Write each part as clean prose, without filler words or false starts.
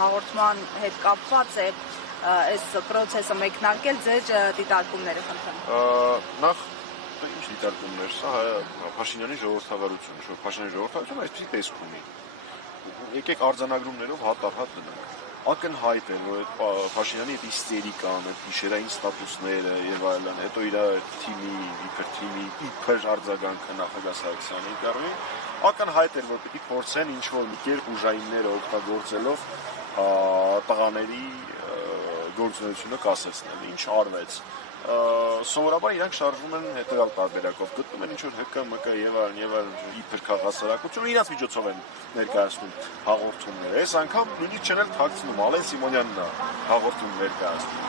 հաղորդման հետ կապված է այս process-ը մեկնարկել, ձեր դիտարկումները խնդրեմ։ Նախ ինչ դիտարկումներ, սա Փաշինյանի ժողովրդավարությունը, որ Փաշինյանի ժողովրդավարությունը այսպիսի տեսք ունի։ Եկեք արձանագրումներով հատ-առհատ դնենք։ Ակնհայտ է, որ Փաշինյանի այդ իստերիկան, այդ գիշերային ստատուսները եւ այլն, հետո իր իբր արձագանքը նախագահ Սարգսյանի կողմից, ակնհայտ էր, որ պիտի փորձեն ինչ-որ մի կերպ ուժայինները օգտագործելով տղաների գործունեությունը կասեցնել, ինչ արվեց։ Սովորաբար իրանք շարժվում են հետևյալ տարբերակով, գտնում են ինչ-որ ՀԿՄԿ եւ այլն իբր քաղաքասարակություն, իրաց միջոցով են ներկայացնում հաղորդումներ։ Այս անգամ նույնիսկ չեն էլ թաքցնում, Ալեն Սիմոնյանն է հաղորդում ներկայացնում։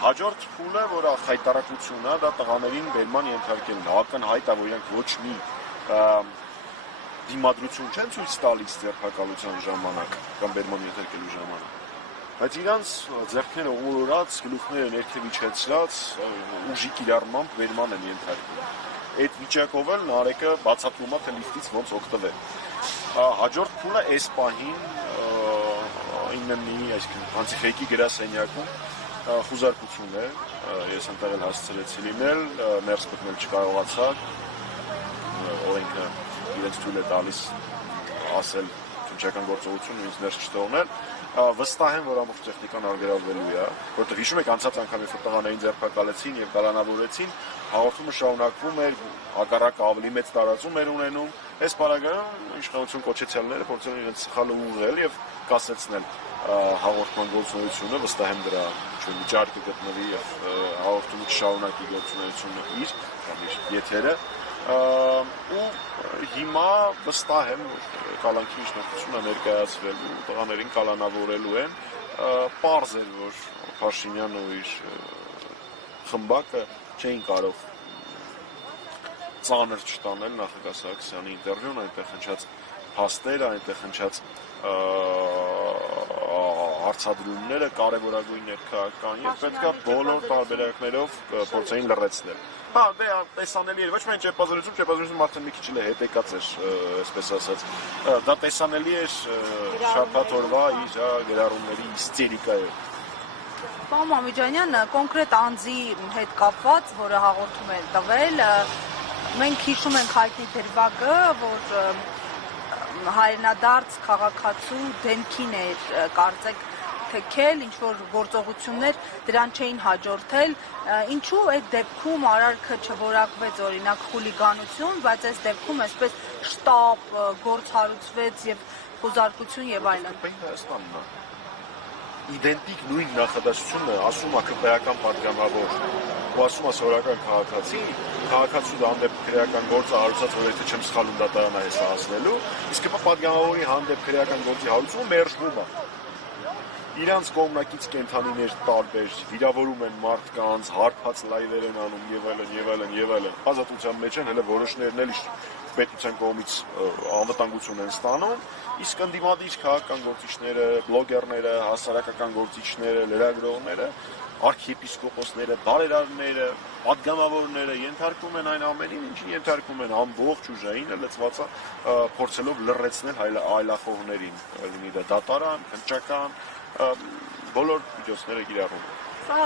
Հաջորդ փուլը, որ խայտարակությունն է, դա տղաներին բերման ենթարկելն է, ակնհայտ է, որ իրանք ոչ մի դիմադրություն չեն ցույց տալիս ձերբակալության ժամանակ կամ բերման ենթարկելու ժամանակ։ Բայց իրանց ձեռքները օրորած, գլուխները ներքև իջեցրած, ուժի կիրառմամբ վերման են ենթարկվում։ Այդ վիճակով էլ Նարեկը բացատրում է, թե լիֆտից ոնց օգտվել։ Հաջորդ փուլը այս պահին իննի, այսինքն անտիֆեյքի գրասենյակում խուզարկություն է, ես ընտեղ էլ հասցրեցի լինել, ներս մտնել չկարողացա, օրենքը իրենց թույլ է տալիս ասել քննչական գործողություն ինձ ներս չթողնել, վստահ եմ, որ ամբողջ տեխնիկան արգելվելու է, որտեղ հիշում եք անցած անգամ երբ տղաներին ձերբակալեցին եւ կալանավորեցին, հաղորդումը շարունակվում էր, հակառակը ավելի մեծ տարածում էր ունենում, այս պարագայում իշխանություն կոչեցյալները փորձել են իրենց սխալը ուղղել եւ կասեցնել հաղորդման գործունեությունը, վստահ եմ դրա վիճակը գտնվի եւ հաղորդումը չշարունակի գործունեությունը իր եթերը ու հիմա վստահ եմ, որ կալանքի միջնակցությունը ներկայացվել ու տղաներին կալանավորելու են, պարզ էր, որ Փաշինյանը ու իր խմբակը չէին կարող ծանր չտանել նախագահ Սարգսյանի ինտերվյուն, այնտեղ հնչած փաստերը, այնտեղ հնչած հարցադրումները կարևորագույն ներքաղաքական եւ պետքա բոլոր տարբերակներով փորձեին լրացնել։ Հա, դե տեսանելի էր, ոչ միայն ճեպազրույցում արդեն մի քիչ էլ հետեկած էր, այսպես ասած։ Դա տեսանելի էր շաբաթ օրվա իր գրառումների իստերիկայով։ Պարոն Մամիջանյան, կոնկրետ անձի հետ կապված, որը հաղորդում է տվել, մենք հիշում ենք հայտնի դրվագը, որ հայրենադարձ քաղաքացու դեմքին էր կարծեք թեքել, ինչ-որ գործողություններ դրան չէին հաջորդել, ինչու այդ դեպքում արարքը չորակվեց օրինակ խուլիգանություն, բայց այս դեպքում այսպես շտապ գործ հարուցվեց եւ խոզարկություն եւ այլն։ Հայաստանն է։ Իդենտիկ նույն նախադասությունը ասում է քրեական պատգամավոր, ու ասում է սովորական քաղաքացու հանդեպ քրեական գործը հարուցած, որ եթե չեմ սխալվում դատարան է հեսա հասնելու, իսկ հետո պատգամավորի հանդեպ քրեական գործի հարուցումը մերժվում է։ Իրանց կողմնակից կենթանիներ տարբեր, վիրավորում են մարդկանց, հարբած լայվեր են անում եւ այլն։ Ազատության մեջ են, հələ որոշներն էլ պետության կողմից անվտանգություն են ստանում, իսկ ընդդիմադիր քաղաքական գործիչները, բլոգերները, հասարակական գործիչները, լրագրողները, արքիեպիսկոպոսները, բարերարները, պատգամավորները ենթարկվում են այն ամենին, ինչին ենթարկվում են ամբողջ ուժային լծվածը փորձելով լրացնել այլախոհներին, լինի դա դատարան, հնչական, բոլոր միջոցները կիրառում են։ Սա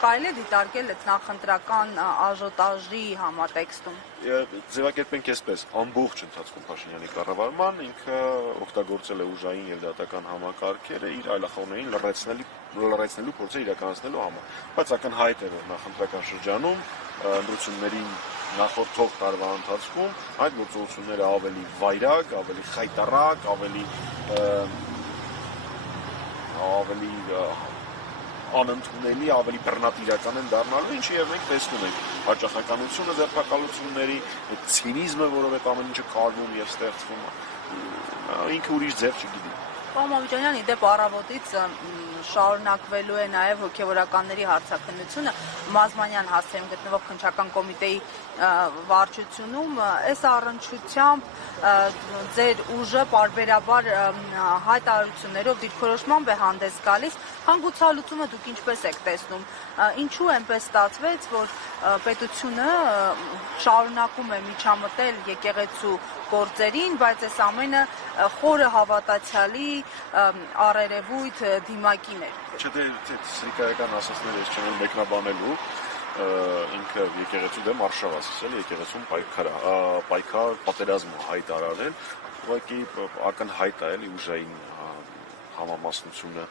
կարելի է դիտարկել այդ նախընտրական աժոտաժի համատեքստում։ Ձևակերպենք այսպես, ամբողջ ընթացքում Փաշինյանի կառավարման ինքը օգտագործել է ուժային եւ դատական համակարգերը իր այլախոհներին լրացնելու փորձը իրականացնելու համար։ Բայց ակնհայտ է, որ նախընտրական շրջանում ընտրություններին նախորդող տարվա ընթացքում այդ գործողությունները ավելի վայրագ, ավելի խայտառակ, ավելի անընդունելի, ավելի բռնատիրական են դառնալու, ինչի եւ մենք տեսնում ենք հաճախականությունը ձերբակալությունների, ցինիզմը, որով այդ ամեն ինչը կարվում եւ ստեղծվում է, ինքը ուրիշ ձև չգիտի։ Պարոն Մամիջանյան, իդեպ առավոտից շարունակվելու է նաև հոգևորականների հարցաքննությունը Մազմանյան հասցեում գտնվող քննչական կոմիտեի վարչությունում, այս առնչությամբ ձեր ուժը պարբերաբար հայտարարություններով դիրքորոշմամբ է հանդես գալիս, հանգուցալուծումը դուք ինչպես եք տեսնում, ինչու այնպես ստացվեց, որ պետությունը շարունակում է միջամտել եկեղեցու գործերին, բայց այս ամենը խորը հավատացյալի առերևույթ դիմակին էր։ Չէ, դե սրիկայական ասածներ ես չեմ մեկնաբանելու, ինքը եկեղեցու դեմ արշավ ասել, եկեղեցում պայքար պատերազմ հայտարարել, ուղղակի ակնհայտ է էլի ուժային համամասնությունը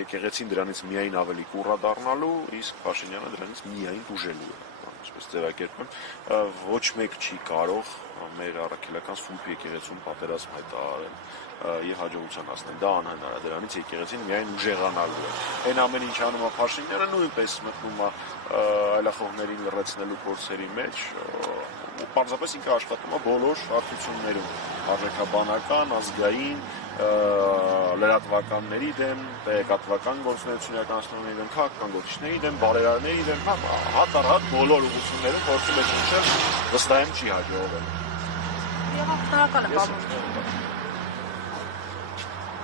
եկեղեցին դրանից միայն ավելի կուռա դառնալու, իսկ Փաշինյանը դրանից միայն ուժելու է, ինչպես ձևակերպեմ, ոչ մեկ չի կարող մեր առաքելական սուրբ եկեղեցում պատերազմ հայտարարել եւ հաջողության հասնել, դա անհնար է, դրանից եկեղեցին միայն ուժեղանալու է։ Այն ամեն ինչ անում է Փաշինյանը, նույնպես մտնում է այլախոհներին լրացնելու փորձերի մեջ, ու պարզապես ինքը աշխատում է բոլոր հարթություններում, արժեքաբանական, ազգային, լրատվականների դեմ, տեղեկատվական գործունեություն իրականացնողների դեմ, քաղաքական գործիչների դեմ, բարերարների դեմ, հատառատ բոլոր ուղղություններում փորձում է շնչել, վստահ եմ չի հաջողվել։ Եղավ, շնորհակալ եմ,